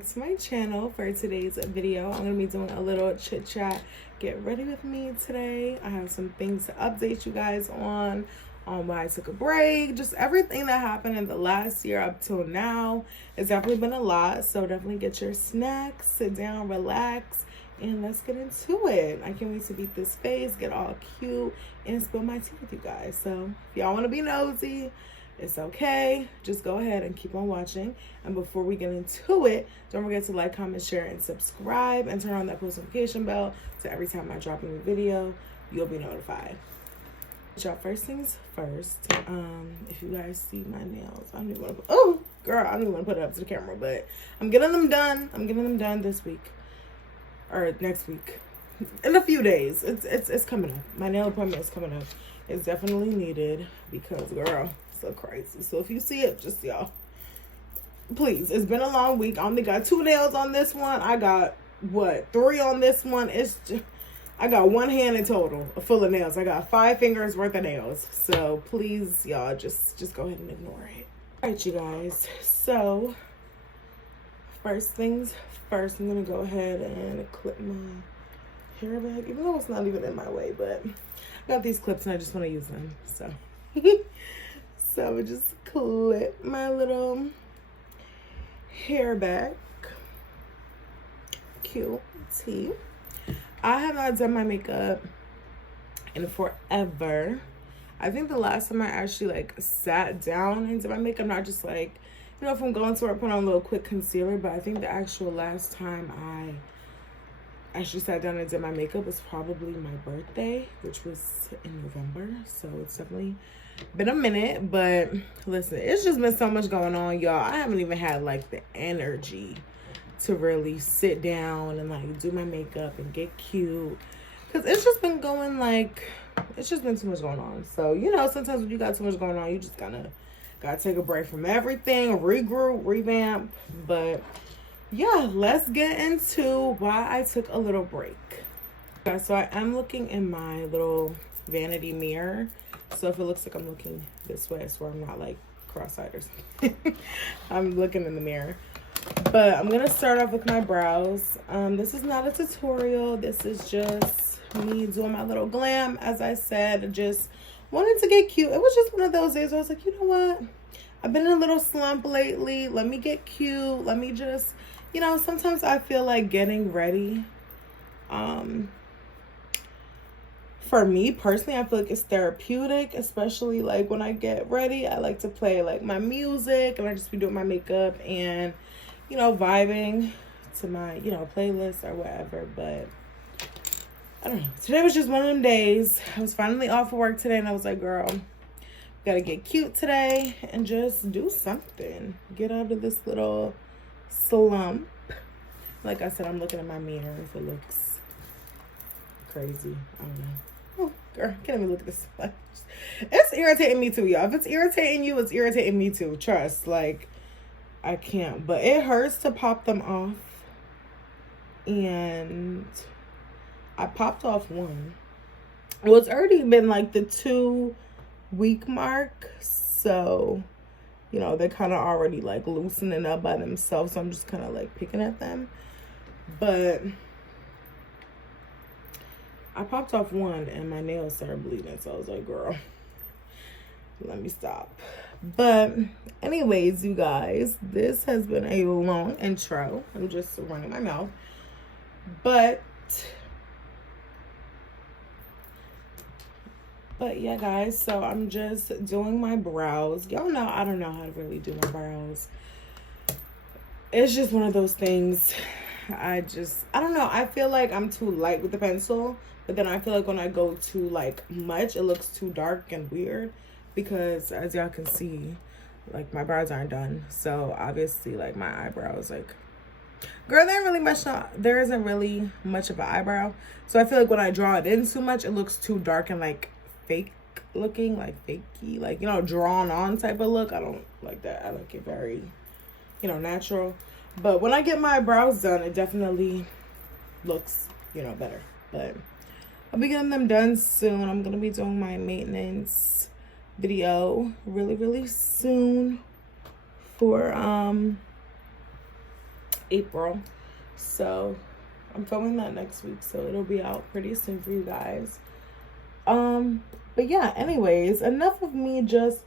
back to my channel. For today's video, I'm going to be doing a little chit chat. Get ready with me today. I have some things to update you guys on why I took a break, just everything that happened in the last year up till now. It's definitely been a lot, so definitely get your snacks, sit down, relax, and let's get into it. I can't wait to beat this face, get all cute, and spill my tea with you guys. So if y'all want to be nosy, it's okay. Just go ahead and keep on watching. And before we get into it, don't forget to like, comment, share, and subscribe, and turn on that post notification bell so every time I drop a new video, you'll be notified. Y'all, first things first, if you guys see my nails, I don't even want to put, oh girl, I don't even want to put it up to the camera, but I'm getting them done. I'm getting them done this week or next week, in a few days. It's coming up. My nail appointment is coming up. It's definitely needed because, girl, so crazy. So if you see it, just y'all, please, it's been a long week. I only got 2 nails on this one. I got what, 3 on this one. It's just, I got 1 hand in total full of nails. I got 5 fingers worth of nails. So please, y'all, just go ahead and ignore it. All right, you guys. So first things first, I'm gonna go ahead and clip my hair back, even though it's not even in my way, but I got these clips and I just want to use them. So so I would just clip my little hair back. Cute tea. I have not done my makeup in forever. I think the last time I actually like sat down and did my makeup, not just like, you know, if I'm going to work, put on a little quick concealer, but I think the actual last time I actually sat down and did my makeup was probably my birthday, which was in November. So it's definitely been a minute, but listen, it's just been so much going on, y'all. I haven't even had like the energy to really sit down and like do my makeup and get cute, because it's just been going like, it's just been too much going on. So, you know, sometimes when you got too much going on, you just gotta take a break from everything, regroup, revamp. But yeah, let's get into why I took a little break. Okay, so I am looking in my little vanity mirror. So if it looks like I'm looking this way, I swear I'm not like cross-eyed or something. I'm looking in the mirror. But I'm gonna start off with my brows. This is not a tutorial. This is just me doing my little glam. As I said, just wanted to get cute. It was just one of those days where I was like, you know what? I've been in a little slump lately. Let me get cute. Let me just, you know, sometimes I feel like getting ready. For me personally, I feel like it's therapeutic, especially like when I get ready. I like to play like my music and I just be doing my makeup and, you know, vibing to my, you know, playlist or whatever. But I don't know. Today was just one of them days. I was finally off of work today and I was like, girl, gotta get cute today and just do something. Get out of this little slump. Like I said, I'm looking at my mirror if it looks crazy. I don't know. Oh, girl, can't even look at this. It's irritating me too, y'all. If it's irritating you, it's irritating me too. Trust. Like, I can't. But it hurts to pop them off. And I popped off one. Well, it's already been like the 2-week mark. So, you know, they're kind of already like loosening up by themselves. So I'm just kind of like picking at them. But I popped off one and my nails started bleeding. So I was like, girl, let me stop. But anyways, you guys, this has been a long intro. I'm just running my mouth. But yeah, guys, so I'm just doing my brows. Y'all know I don't know how to really do my brows. It's just one of those things. I don't know. I feel like I'm too light with the pencil, but then I feel like when I go too like much, it looks too dark and weird, because as y'all can see, like my brows aren't done. So obviously like my eyebrows, like, girl, there isn't really much of an eyebrow. So I feel like when I draw it in too much, it looks too dark and like fake looking, like fakey, like, you know, drawn on type of look. I don't like that. I like it very, you know, natural. But when I get my brows done, it definitely looks, you know, better. But I'll be getting them done soon. I'm gonna be doing my maintenance video really soon for April. So I'm filming that next week, so it'll be out pretty soon for you guys. But yeah, anyways, enough of me just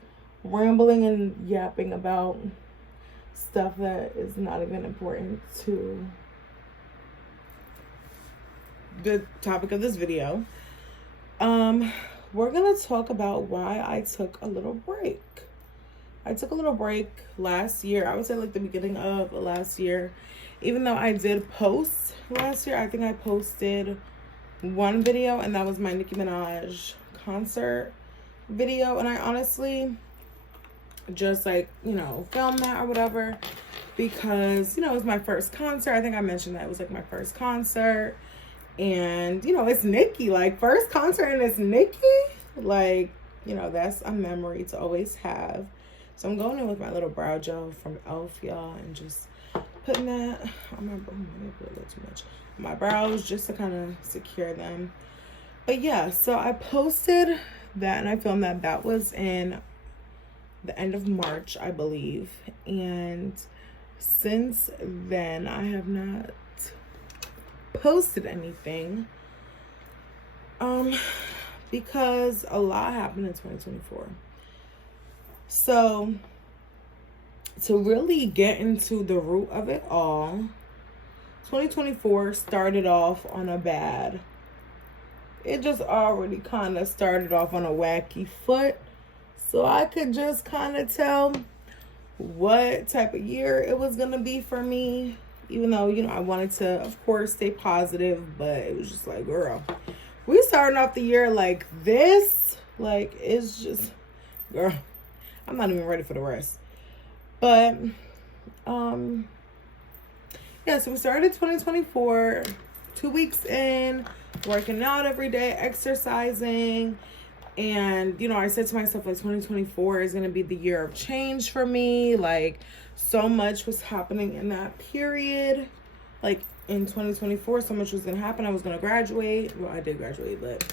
rambling and yapping about stuff that is not even important to the topic of this video. We're gonna talk about why I took a little break. I took a little break last year. I would say like the beginning of last year. Even though I did post last year, I think I posted one video, and that was my Nicki Minaj concert video. And I honestly just like, filmed that or whatever because, it was my first concert. I think I mentioned that it was like my first concert. And, it's Nicki, like first concert and it's Nicki. Like, that's a memory to always have. So I'm going in with my little brow gel from e.l.f., y'all, and just putting that on my brow. Maybe I put a little too much on my brows just to kind of secure them. But yeah, so I posted that and I filmed that. That was in the end of March, I believe. And since then, I have not posted anything. Because a lot happened in 2024. So to really get into the root of it all, 2024 started off on a bad. It just already kind of started off on a wacky foot. So I could just kind of tell what type of year it was going to be for me. Even though, I wanted to, of course, stay positive. But it was just like, girl, we starting off the year like this. Like, it's just, girl, I'm not even ready for the rest. But, yeah, so we started 2024, 2 weeks in, working out every day, exercising. And, I said to myself, like, 2024 is going to be the year of change for me. Like, so much was happening in that period. Like, in 2024, so much was going to happen. I was going to graduate. Well, I did graduate, but,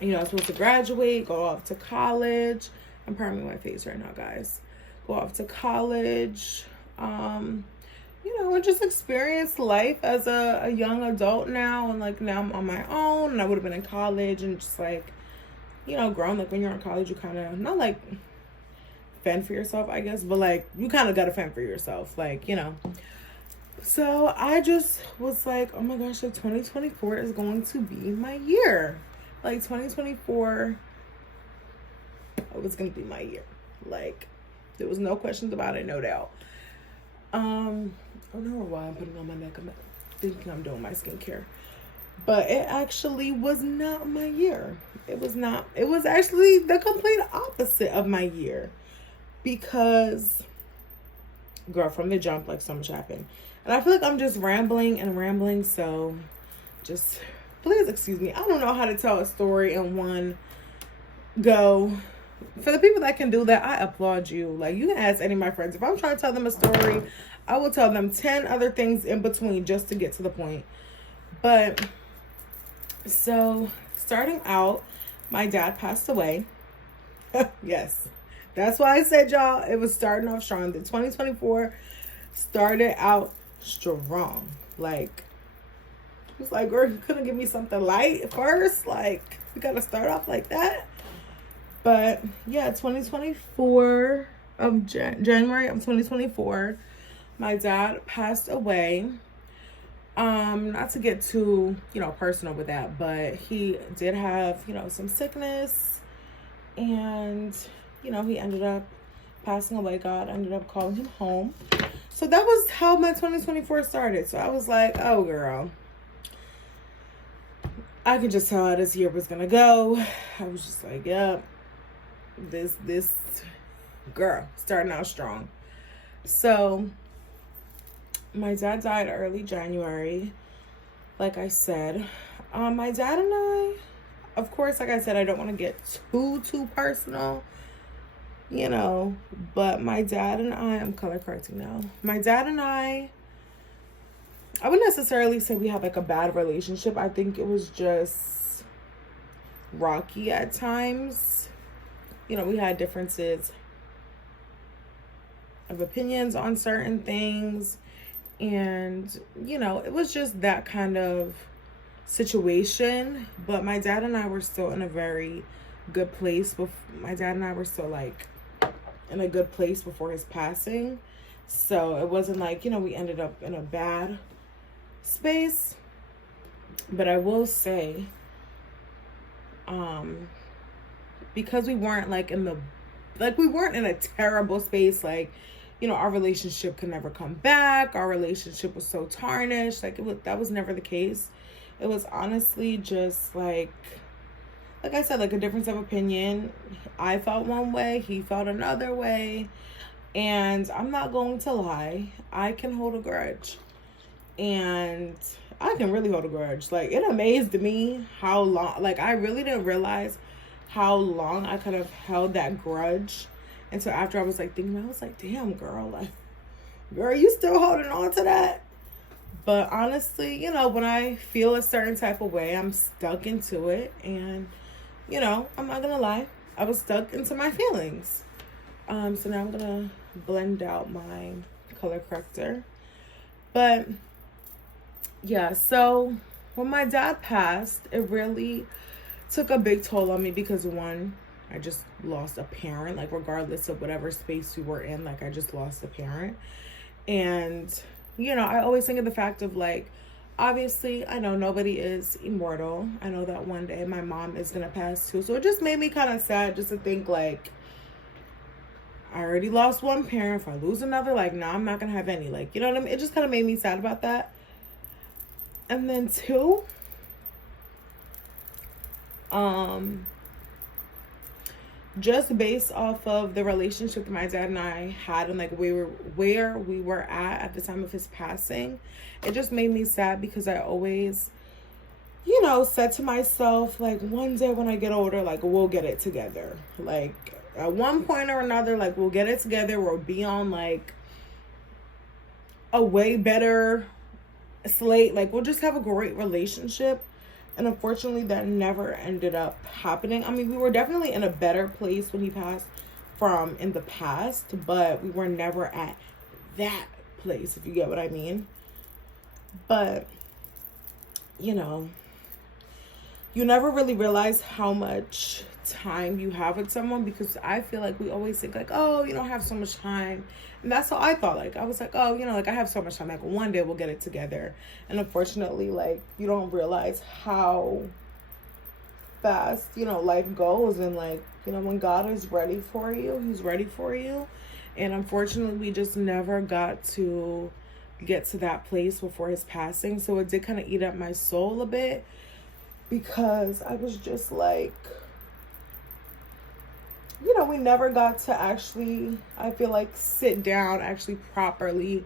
I was supposed to graduate, go off to college. I'm powering my face right now, guys. Go off to college. And just experience life as a young adult now. And, like, now I'm on my own. And I would have been in college and just, like, growing, like, when you're in college, you kind of, not, like, fend for yourself, I guess. But, like, you kind of got to fend for yourself. Like, So, I just was like, oh, my gosh, like, 2024 is going to be my year. Like, 2024 was going to be my year. Like, there was no questions about it, no doubt. I don't know why I'm putting on my neck. I'm thinking I'm doing my skincare. But it actually was not my year. It was not. It was actually the complete opposite of my year. Because, girl, from the jump, like, so much happened. And I feel like I'm just rambling. So, just, please excuse me. I don't know how to tell a story in one go. For the people that can do that, I applaud you. Like, you can ask any of my friends. If I'm trying to tell them a story, I will tell them 10 other things in between just to get to the point. But, so, starting out, my dad passed away. Yes. That's why I said, y'all, it was starting off strong. The 2024 started out strong. Like, it was like, girl, you couldn't give me something light first? Like, we got to start off like that? But, yeah, 2024 of January of 2024, my dad passed away. Not to get too, personal with that, but he did have, some sickness, and, he ended up passing away. God ended up calling him home. So that was how my 2024 started. So I was like, oh, girl, I could just tell how this year was going to go. I was just like, yep, this girl starting out strong. So my dad died early January, like I said. My dad and I, of course, like I said, I don't want to get too personal, but my dad and I'm color correcting now. My dad and I wouldn't necessarily say we have like a bad relationship. I think it was just rocky at times. We had differences of opinions on certain things. And, you know, it was just that kind of situation. But my dad and I were still in a very good place. My dad and I were still like in a good place before his passing. So it wasn't like, you know, we ended up in a bad space. But I will say, because we weren't like we weren't in a terrible space, like, you know, our relationship could never come back. Our relationship was so tarnished. That was never the case. It was honestly just like I said, like a difference of opinion. I felt one way, he felt another way. And I'm not going to lie, I can hold a grudge. And I can really hold a grudge. Like, it amazed me how long, like, I really didn't realize how long I could have held that grudge until after I was like thinking, I was like, damn, girl, like, girl, you still holding on to that? But honestly, you know, when I feel a certain type of way, I'm stuck into it. And, you know, I'm not gonna lie, I was stuck into my feelings. So now I'm gonna blend out my color corrector. But yeah, so when my dad passed, it really took a big toll on me because, one, I just lost a parent. Like, regardless of whatever space we were in, like, I just lost a parent. And, you know, I always think of the fact of, like, obviously, I know nobody is immortal. I know that one day my mom is gonna pass too. So it just made me kind of sad just to think, like, I already lost one parent. If I lose another, like, nah, I'm not gonna have any. Like, you know what I mean? It just kind of made me sad about that. And then two, just based off of the relationship that my dad and I had and like where we were at the time of his passing, it just made me sad because I always, you know, said to myself, like, one day when I get older, like, we'll get it together. Like, at one point or another, like, we'll get it together. We'll be on like a way better slate. Like, we'll just have a great relationship. And unfortunately, that never ended up happening. I mean, we were definitely in a better place when he passed from in the past, but we were never at that place, if you get what I mean. But, you know, you never really realize how much time you have with someone, because I feel like we always think like, oh, you don't have so much time. And that's how I thought. Like, I was like, oh, you know, like, I have so much time. Like, one day we'll get it together. And unfortunately, like, you don't realize how fast, you know, life goes. And, like, you know, when God is ready for you, he's ready for you. And unfortunately, we just never got to get to that place before his passing. So it did kind of eat up my soul a bit, because I was just like, you know, we never got to actually, I feel like, sit down, actually properly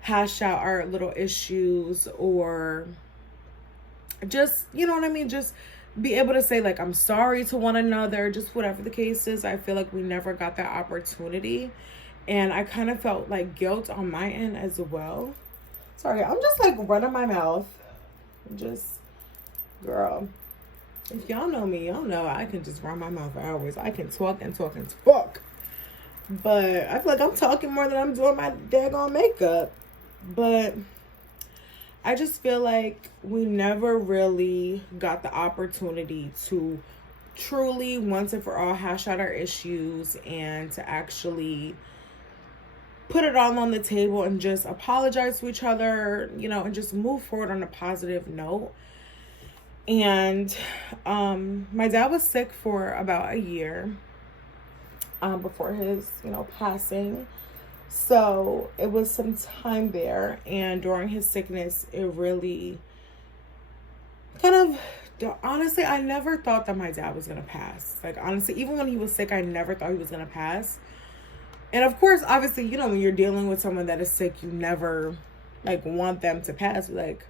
hash out our little issues, or just, you know what I mean? Just be able to say, like, I'm sorry to one another, just whatever the case is. I feel like we never got that opportunity. And I kind of felt like guilt on my end as well. Sorry, I'm just like running my mouth. Girl. If y'all know me, y'all know I can just run my mouth for hours. I can talk and talk and talk. But I feel like I'm talking more than I'm doing my daggone makeup. But I just feel like we never really got the opportunity to truly, once and for all, hash out our issues and to actually put it all on the table and just apologize to each other, you know, and just move forward on a positive note. And my dad was sick for about a year before his, you know, passing. So it was some time there. And during his sickness, it really kind of, honestly, I never thought that my dad was going to pass. Like, honestly, even when he was sick, I never thought he was going to pass. And of course, obviously, you know, when you're dealing with someone that is sick, you never, like, want them to pass. Like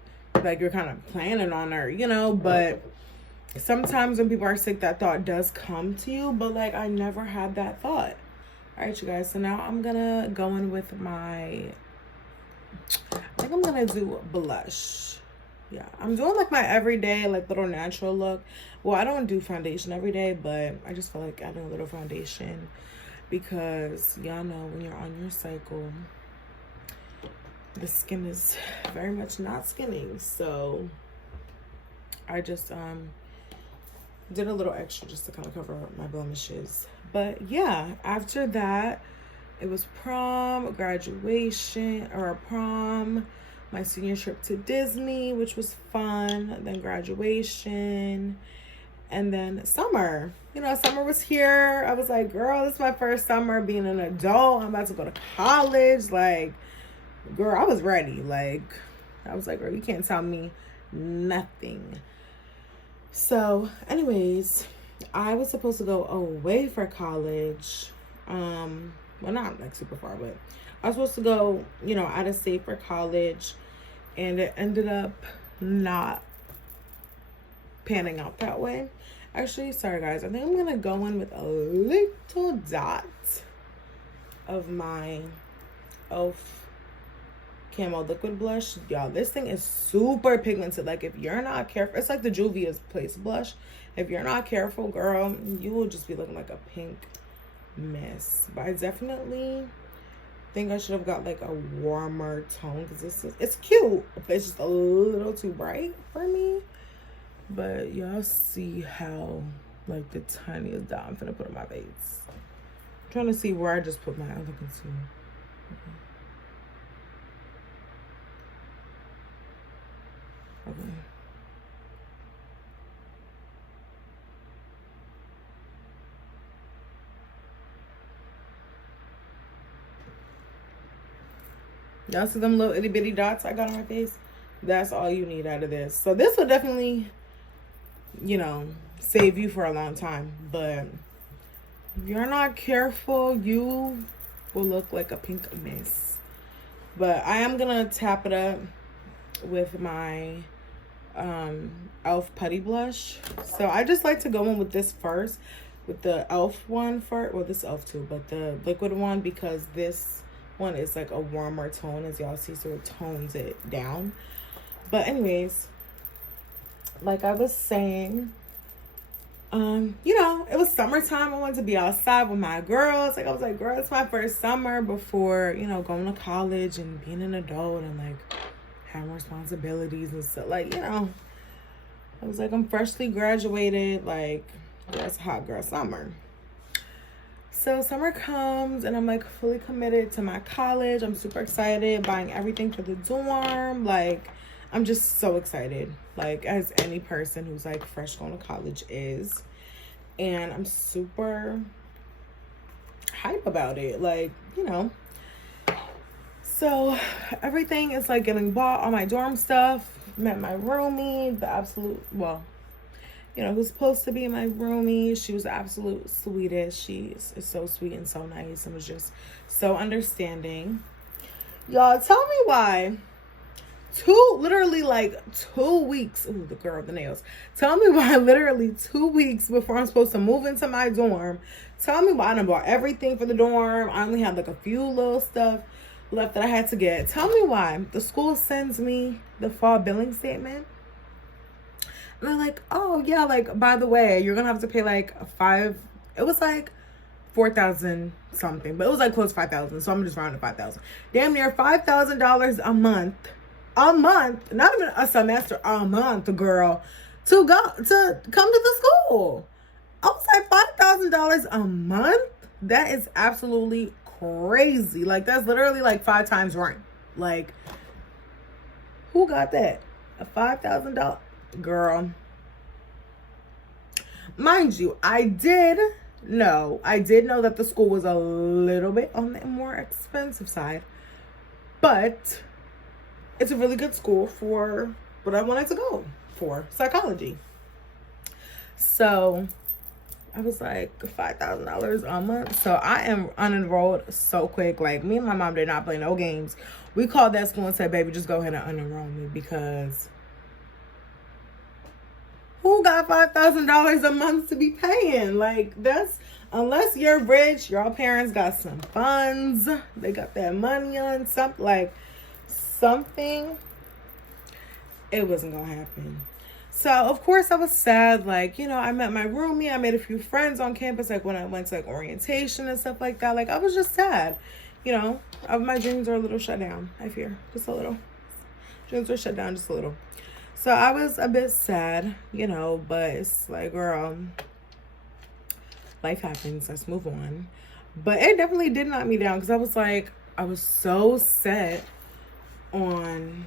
you're kind of planning on her, you know, but sometimes when people are sick, that thought does come to you, but like, I never had that thought. All right, you guys, so now I'm gonna go in with I think I'm gonna do blush. Yeah, I'm doing like my everyday, like, little natural look. Well, I don't do foundation every day, but I just feel like adding a little foundation, because y'all know when you're on your cycle, the skin is very much not skinning. So I just did a little extra just to kind of cover up my blemishes. But yeah, after that, it was prom, graduation, or prom, my senior trip to Disney, which was fun, then graduation, and then summer. You know, summer was here. I was like, girl, this is my first summer being an adult. I'm about to go to college. Like, girl, I was ready. Like, I was like, girl, you can't tell me nothing. So, anyways, I was supposed to go away for college. Well, not like super far, but I was supposed to go, you know, out of state for college, and it ended up not panning out that way. Actually, sorry guys, I think I'm gonna go in with a little dot of my e.l.f. Camo liquid blush. Y'all, this thing is super pigmented. Like, if you're not careful, it's like the Juvia's Place blush. If you're not careful, girl, you will just be looking like a pink mess. But I definitely think I should have got like a warmer tone, because it's cute, but it's just a little too bright for me. But y'all see how like the tiniest dot I'm gonna put on my face. I'm trying to see where I just put my other concealer. Okay. Y'all see them little itty bitty dots I got on my face? That's all you need out of this. So this will definitely, you know, save you for a long time. But if you're not careful, you will look like a pink mess. But I am gonna tap it up with my e.l.f. putty blush. So I just like to go in with this first, with the e.l.f. one first. Well, this e.l.f. too, but the liquid one, because this one is like a warmer tone, as y'all see, so it tones it down. But anyways, like I was saying, you know, it was summertime. I wanted to be outside with my girls. Like, I was like, girl, it's my first summer before, you know, going to college and being an adult and like having responsibilities and stuff. Like, you know, I was like, I'm freshly graduated. Like, that's hot girl summer. So summer comes and I'm like fully committed to my college. I'm super excited, buying everything for the dorm. Like, I'm just so excited, like, as any person who's like fresh going to college is. And I'm super hype about it, like, you know. So everything is like getting bought, all my dorm stuff. Met my roomie, the absolute, well, you know, who's supposed to be my roomie. She was the absolute sweetest. She is so sweet and so nice and was just so understanding. Y'all, tell me why literally like 2 weeks, ooh, the girl with the nails. Tell me why literally 2 weeks before I'm supposed to move into my dorm, tell me why I done bought everything for the dorm. I only had like a few little stuff left that I had to get. Tell me why the school sends me the fall billing statement. And they're like, oh, yeah, like, by the way, you're going to have to pay, like, it was, like, 4,000 something. But it was, like, close to 5,000. So I'm just rounding to 5,000. Damn near $5,000 a month. A month. Not even a semester. A month, girl. To come to the school. I was like, $5,000 a month? That is absolutely crazy. Like, that's literally, like, 5 times rent. Like, who got that? A $5,000? Girl, mind you, I did know that the school was a little bit on the more expensive side, but it's a really good school for what I wanted to go for, psychology. So I was like, $5,000 a month. So I am unenrolled so quick. Like, me and my mom did not play no games. We called that school and said, baby, just go ahead and unenroll me, because who got $5,000 a month to be paying? Like, that's, unless you're rich, your parents got some funds, they got that money on something, it wasn't gonna happen. So of course I was sad. Like, you know, I met my roomie, I made a few friends on campus, like when I went to like orientation and stuff like that. Like, I was just sad, you know, my dreams are a little shut down, I fear. Just a little. Dreams are shut down just a little. So I was a bit sad, you know, but it's like, girl, life happens. Let's move on. But it definitely did knock me down because I was like, I was so set on,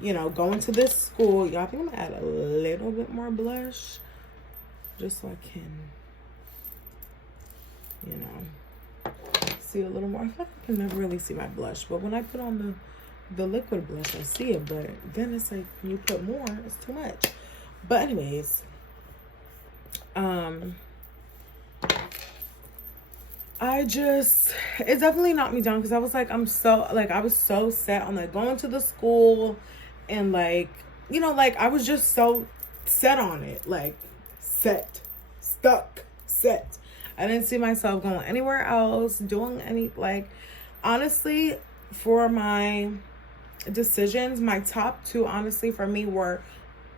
you know, going to this school. Y'all, I think I'm gonna add a little bit more blush just so I can, you know, see a little more. I feel like I can never really see my blush, but when I put on the liquid blush, I see it. But then it's like when you put more, it's too much. But anyways, it definitely knocked me down because I was like, I was so set on like going to the school and like, you know, like I was just so set on it, like set. I didn't see myself going anywhere else, doing any, like, honestly, for my decisions, my top two, honestly, for me were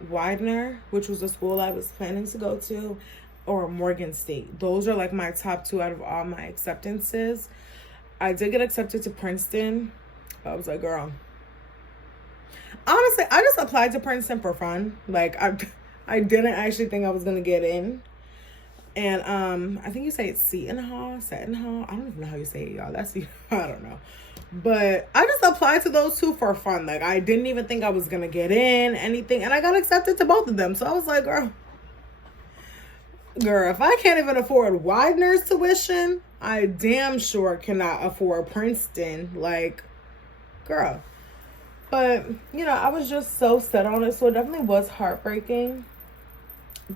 Widener, which was the school I was planning to go to, or Morgan State. Those are like my top two out of all my acceptances. I did get accepted to Princeton. I was like, girl, honestly, I just applied to Princeton for fun. Like, I didn't actually think I was gonna get in. And I think you say it's Seton Hall. I don't even know how you say it, y'all. I don't know. But I just applied to those two for fun. Like, I didn't even think I was gonna get in anything, and I got accepted to both of them. So I was like, girl, if I can't even afford Widener's tuition, I damn sure cannot afford Princeton. Like, girl. But, you know, I was just so set on it. So it definitely was heartbreaking.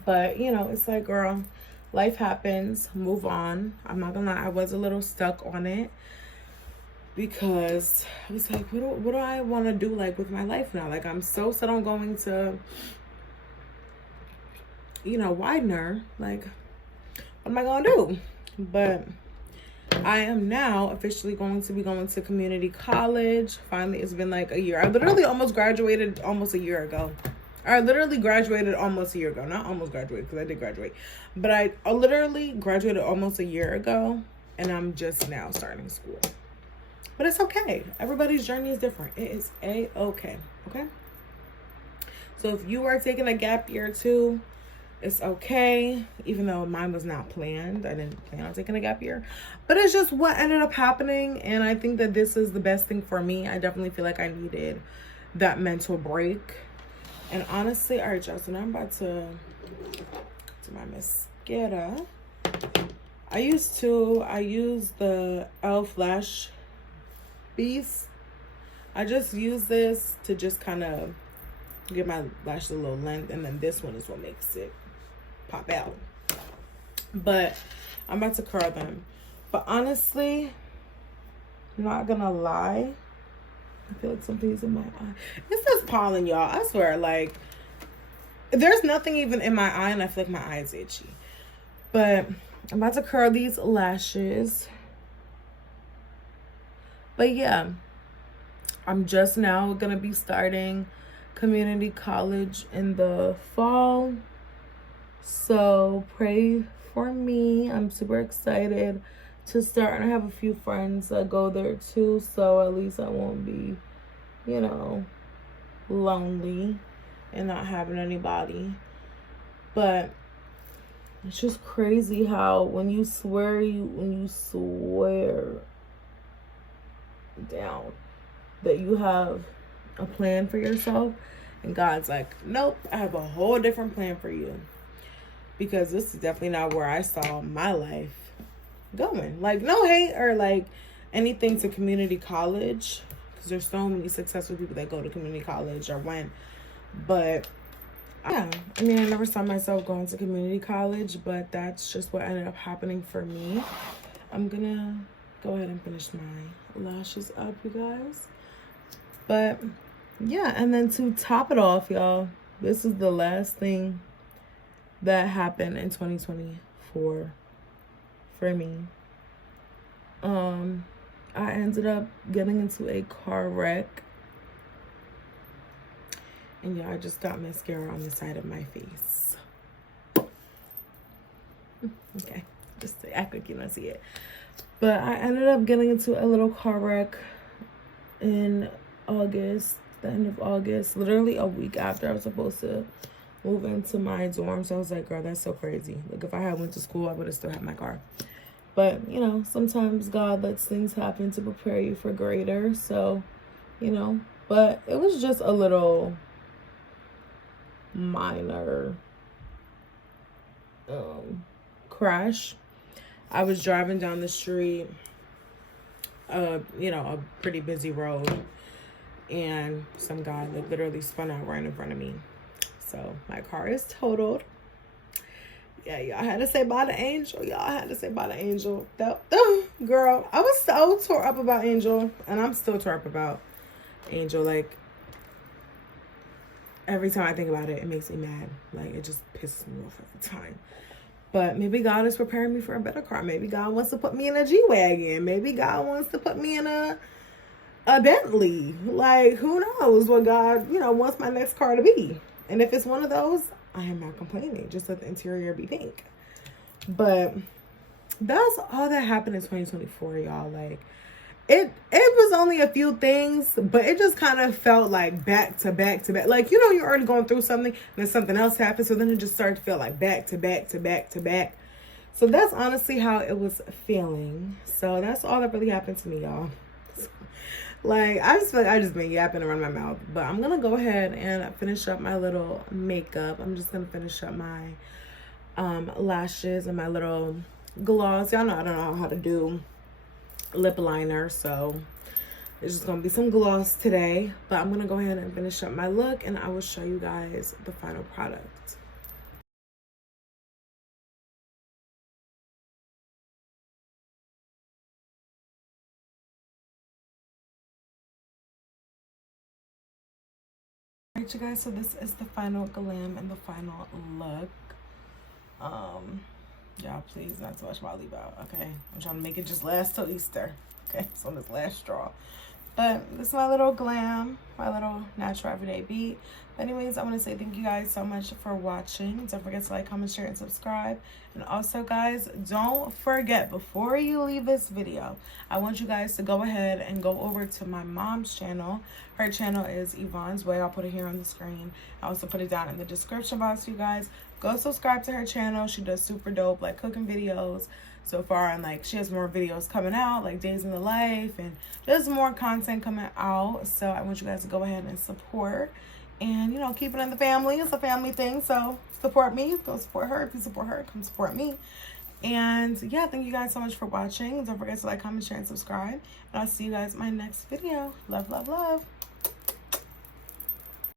But, you know, it's like, girl, life happens. Move on. I'm not gonna lie. I was a little stuck on it. Because I was like, what do I want to do, like, with my life now? Like, I'm so set on going to, you know, Widener. Like, what am I going to do? But I am now officially going to be going to community college. Finally, it's been like a year. I literally almost graduated almost a year ago. I literally graduated almost a year ago. Not almost graduated, because I did graduate. But I literally graduated almost a year ago. And I'm just now starting school. But it's okay. Everybody's journey is different. It is A-okay. Okay? So if you are taking a gap year too, it's okay. Even though mine was not planned. I didn't plan on taking a gap year. But it's just what ended up happening. And I think that this is the best thing for me. I definitely feel like I needed that mental break. And honestly, all right, y'all. So now I'm about to do my mascara. I used the e.l.f. Lash Beast. I just use this to just kind of give my lashes a little length, and then this one is what makes it pop out. But I'm about to curl them. But honestly, I'm not gonna lie, I feel like something's in my eye. It's just pollen, y'all. I swear, like, there's nothing even in my eye, and I feel like my eye is itchy. But I'm about to curl these lashes. But yeah, I'm just now gonna be starting community college in the fall. So pray for me. I'm super excited to start. And I have a few friends that go there too. So at least I won't be, you know, lonely and not having anybody. But it's just crazy how when you swear down that you have a plan for yourself, and God's like, nope, I have a whole different plan for you, because this is definitely not where I saw my life going. Like, no hate or like anything to community college, because there's so many successful people that go to community college or went, but yeah, I mean, I never saw myself going to community college, but that's just what ended up happening for me. I'm gonna go ahead and finish my lashes up, you guys. But yeah, and then to top it off, y'all, this is the last thing that happened in 2024 for me. I ended up getting into a car wreck. And yeah, I just got mascara on the side of my face. Okay, just to act like you don't see it. But I ended up getting into a little car wreck in August, the end of August, literally a week after I was supposed to move into my dorm. So I was like, girl, that's so crazy. Like, if I had went to school, I would have still had my car. But, you know, sometimes God lets things happen to prepare you for greater. So, you know, but it was just a little minor crash. I was driving down the street, you know, a pretty busy road, and some guy like literally spun out right in front of me. So my car is totaled. Yeah, y'all had to say bye to Angel. Y'all had to say bye to Angel. Girl, I was so tore up about Angel, and I'm still tore up about Angel. Like, every time I think about it, it makes me mad. Like, it just pisses me off every time. But maybe God is preparing me for a better car. Maybe God wants to put me in a G-Wagon. Maybe God wants to put me in a Bentley. Like, who knows what God, you know, wants my next car to be. And if it's one of those, I am not complaining. Just let the interior be pink. But that's all that happened in 2024, y'all. Like, it was only a few things, but it just kind of felt like back to back to back. Like, you know, you're already going through something, and then something else happens, so then it just started to feel like back to back to back to back. So that's honestly how it was feeling. So that's all that really happened to me, y'all. Like, I just feel like I just been yapping around my mouth. But I'm going to go ahead and finish up my little makeup. I'm just going to finish up my lashes and my little gloss. Y'all know I don't know how to do lip liner. So there's just going to be some gloss today. But I'm going to go ahead and finish up my look. And I will show you guys the final product. Alright, you guys, so this is the final glam and the final look. Y'all please not too much while I leave out, okay? I'm trying to make it just last till Easter, okay? So on this last straw. But this is my little glam, my little natural everyday beat. But anyways, I want to say thank you guys so much for watching. Don't forget to like, comment, share, and subscribe. And also, guys, don't forget, before you leave this video, I want you guys to go ahead and go over to my mom's channel. Her channel is Yvonne's Way. I'll put it here on the screen. I'll also put it down in the description box, you guys. Go subscribe to her channel. She does super dope, like, cooking videos so far, and like she has more videos coming out, like days in the life, and just more content coming out. So I want you guys to go ahead and support, and, you know, keep it in the family. It's a family thing, so support me. Go support her. If you support her, come support me. And yeah, thank you guys so much for watching. Don't forget to like, comment, share, and subscribe, and I'll see you guys in my next video. Love, love, love.